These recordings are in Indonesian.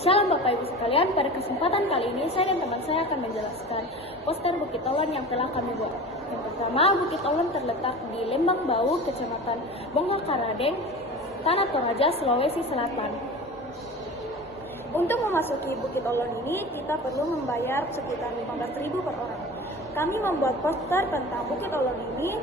Shalom Bapak Ibu sekalian, pada kesempatan kali ini saya dan teman saya akan menjelaskan poster Bukit Olon yang telah kami buat. Yang pertama, Bukit Olon terletak di Lembang Bau, Kecamatan Bongga-Karadeng, Tanah Toraja, Sulawesi Selatan. Untuk memasuki Bukit Olon ini, kita perlu membayar sekitar 15.000 per orang. Kami membuat poster tentang Bukit Olon ini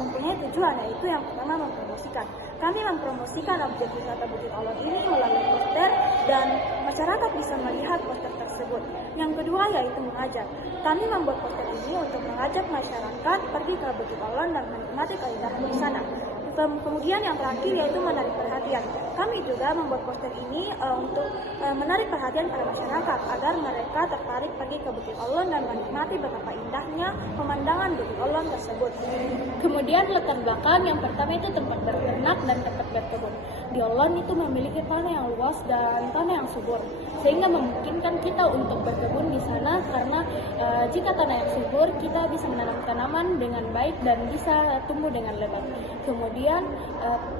mempunyai tujuan, yaitu yang pertama mempromosikan. Kami mempromosikan objek wisata Bukit Olon ini melalui poster dan masyarakat bisa melihat poster tersebut. Yang kedua yaitu mengajak. Kami membuat poster ini untuk mengajak masyarakat pergi ke Bukit Olon dan menikmati keindahan di sana. Kemudian yang terakhir yaitu menarik perhatian. Kami juga membuat poster ini untuk menarik perhatian para masyarakat agar mereka tertarik pergi ke Bukit Olon dan menikmati betapa indahnya pemandangan Bukit Olon tersebut. Kemudian latar belakang yang pertama itu tempat berternak dan tempat berkebun. Di Olon itu memiliki tanah yang luas dan tanah yang subur, sehingga memungkinkan kita untuk berkebun di sana karena jika tanah yang subur kita bisa menanam tanaman dengan baik dan bisa tumbuh dengan lebat. Kemudian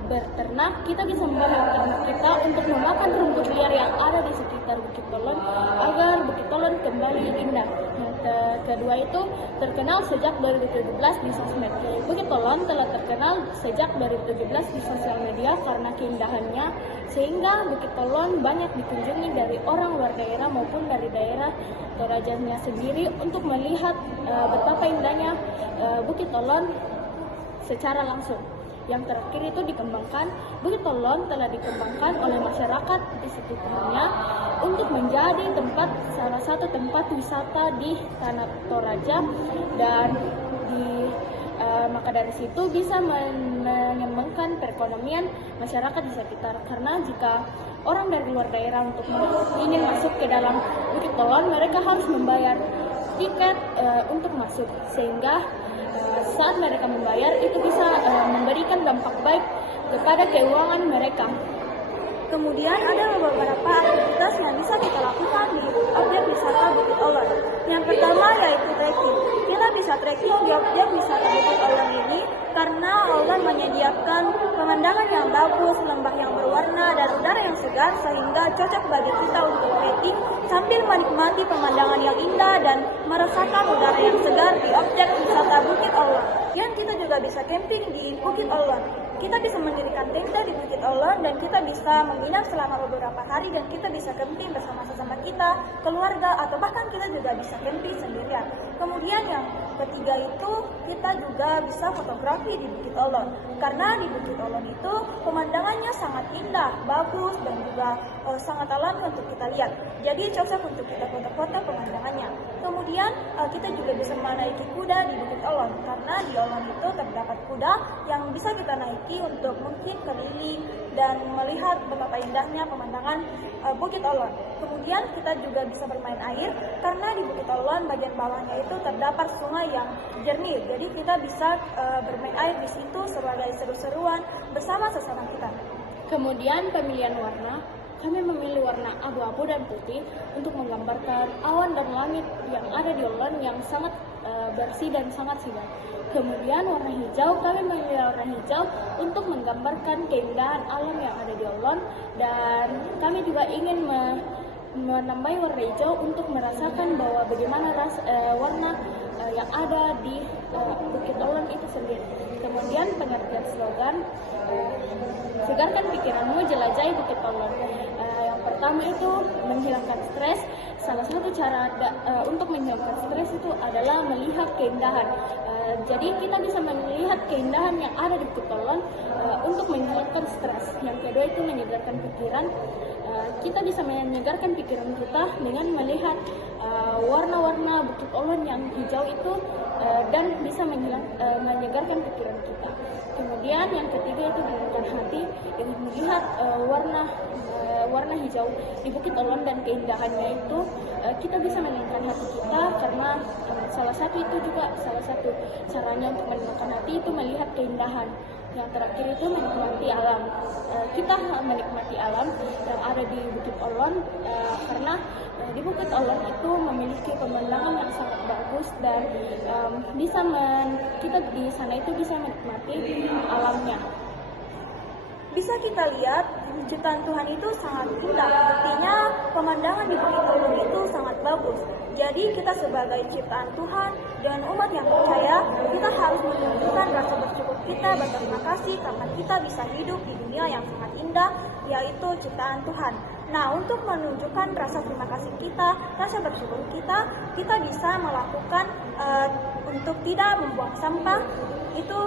berternak, kita bisa membawa ternak kita untuk memakan rumput liar yang ada di sekitar Bukit Olon agar Bukit Olon kembali indah. Yang kedua itu terkenal sejak 2017 di sosmed. Bukit Olon telah terkenal sejak 2017 di sosial media karena keindahannya, sehingga Bukit Olon banyak dikunjungi dari orang luar daerah maupun dari daerah Torajanya sendiri untuk melihat betapa indahnya Bukit Olon secara langsung. Yang terakhir itu dikembangkan, Bukit Olon telah dikembangkan oleh masyarakat di sekitarnya untuk menjadi salah satu tempat wisata di Tanah Toraja, dan maka dari situ bisa mengembangkan perekonomian masyarakat di sekitar. Karena jika orang dari luar daerah untuk ingin masuk ke dalam Bukit Olon, mereka harus membayar tiket untuk masuk, sehingga saat mereka membayar itu bisa memberikan dampak baik kepada keuangan mereka. Kemudian ada beberapa aktivitas yang bisa kita lakukan di objek wisata Bukit Olon. Yang pertama yaitu trekking. Kita bisa trekking di objek wisata Bukit Olon ini karena Olon menyediakan pemandangan yang bagus, lembah yang berwarna, dan udara yang segar, sehingga cocok bagi kita untuk trekking sambil menikmati pemandangan yang indah dan merasakan udara yang segar di objek wisata Bukit Olon. Dan kita juga bisa camping di Bukit Olon. Kita bisa mendirikan tenda di Bukit Olon dan kita bisa menginap selama beberapa hari, dan kita bisa camping bersama sesama kita, keluarga, atau bahkan kita juga bisa camping sendirian. Kemudian yang ketiga itu kita juga bisa fotografi di Bukit Olon. Karena di Bukit Olon itu pemandangannya sangat indah, bagus, dan juga sangat alami untuk kita lihat. Jadi cocok untuk kita foto-foto pemandangannya. Kemudian kita juga bisa menaiki kuda di Bukit Olon, karena di Olon itu terdapat kuda yang bisa kita naiki untuk mungkin keliling dan melihat betapa indahnya pemandangan Bukit Olon. Kemudian kita juga bisa bermain air karena di Bukit Olon bagian bawahnya itu terdapat sungai yang jernih. Jadi kita bisa bermain air di situ sebagai seru-seruan bersama sesama kita. Kemudian pemilihan warna, kami memilih warna abu-abu dan putih untuk menggambarkan awan dan langit yang ada di Olon yang sangat bersih dan sangat sinar. Kemudian warna hijau, kami memilih warna hijau untuk menggambarkan keindahan alam yang ada di Olon, dan kami juga ingin menambahi warna hijau untuk merasakan bahwa bagaimana warna yang ada di Bukit Olon itu sendiri. Kemudian pengertian slogan, segarkan pikiranmu, jelajahi Bukit Olon. Yang pertama itu menghilangkan stres. Salah satu cara untuk menghilangkan stres itu adalah melihat keindahan. Jadi kita bisa melihat keindahan yang ada di Bukit Olon untuk menghilangkan stres. Yang kedua itu menyegarkan pikiran. Kita bisa menyegarkan pikiran kita dengan melihat warna-warna Bukit Olon yang hijau itu dan bisa menyegarkan pikiran kita. Kemudian yang ketiga itu menenangkan hati dengan melihat warna hijau di Bukit Olon dan keindahannya itu, kita bisa menenangkan hati kita karena salah satu caranya untuk menenangkan hati itu melihat keindahan. Yang terakhir itu menikmati alam. Kita menikmati alam yang ada di Bukit Olon karena di Bukit Olon itu memiliki pemandangan yang sangat bagus, dan kita di sana itu bisa menikmati alamnya. Bisa kita lihat wujudkan Tuhan itu sangat indah. Buktinya pemandangan di Bukit Ulum itu sangat bagus. Jadi kita sebagai ciptaan Tuhan dan umat yang percaya, kita harus menunjukkan rasa bersyukur kita, berterima kasih karena kita bisa hidup di dunia yang sangat indah, yaitu ciptaan Tuhan. Nah, untuk menunjukkan rasa terima kasih kita, rasa bersyukur kita, kita bisa melakukan untuk tidak membuang sampah. Itu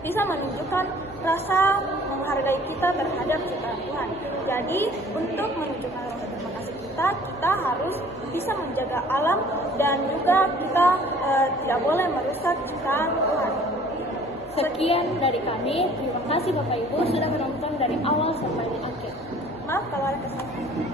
bisa menunjukkan rasa menghargai kita terhadap ciptaan Tuhan. Jadi, untuk menunjukkan rasa terima kasih kita harus bisa menjaga alam dan juga kita tidak boleh merusak ciptaan Tuhan. Sekian dari kami. Terima kasih Bapak Ibu sudah menonton dari awal sampai akhir. Maaf kalau ada kesalahan.